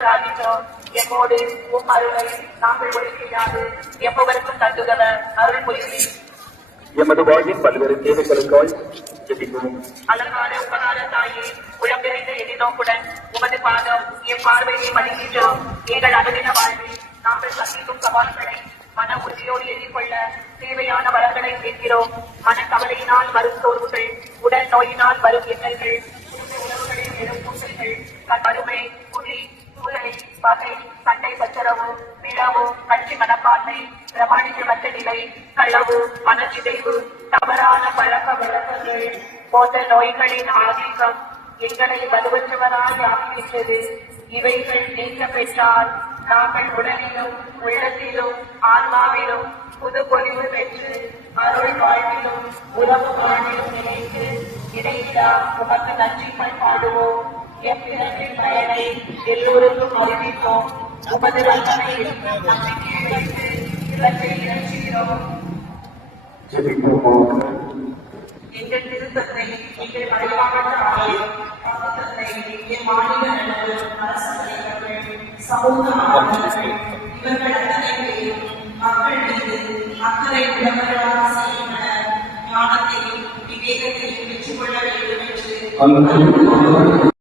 என்னோடு உம் அருளை நாங்கள் ஒழிக்கையாது எப்பவருக்கும் தந்துதவ அருள் புரிவி எமது வாழ்வின் பல்வேறு தேவைகளுக்காய் ஜெபிப்போம். அழகான உபகார தாயே, உழம்பிறைந்த எதிர்நோக்குடன் உமது பாதம் என் பார்வையை படுகின்றோம். எங்கள் அனுதின வாழ்வில் நாங்கள் சந்திக்கும் சவால்களை மன உறுதியோடு எதிர்கொள்ள தேவையான வளங்களை கேட்கிறோம். மனக்கவலையினால் வரும் சோர்வுகள், உடல் நோயினால் வரும் எண்ணங்கள், உணவுகளில் எழும் பூசைகள், வறுமை, குடி, சூழலை, பகை, சண்டை சச்சரவு, பிளவு, கட்சி மனப்பான்மை, பிரமாணிக்கமற்ற நிலை, களவு, மனச்சிதைவு, தவறான பழக்க வழக்கங்கள் போன்ற நோய்களின் ஆதிக்கம் எங்களை வலுவற்றவராய் ஆகிவிட்டது. இவைகள் நீக்க பெற்றால் நாங்கள் உடலிலும் உள்ளத்திலும் ஆன்மாவிலும் புது பொலிவு பெற்று அருள் வாழ்விலும் உறவு வாழ்விலும் நினைத்து இடையிலா உமக்கு நன்றிகள் பாடுவோம். எப்பிறப்பின் பயனை எல்லோருக்கும் அறிவிப்போம். உமது ரத்தனையில் நம்பிக்கை வைத்து இலக்கை இறங்குகிறோம். எங்கள் திருத்தத்தை எங்கள் மறைவான ஆலயம் என் மாநில நலவு அரசு தலைவர்கள் சமூக ஆர்வலர்கள் இவர்கள் அத்தனை பேரும் மக்கள் மீது அக்கறை உள்ளவர்களாக செய்யும் ஞானத்தையும் விவேகத்தையும் பெற்றுக்கொள்ள வேண்டும் என்று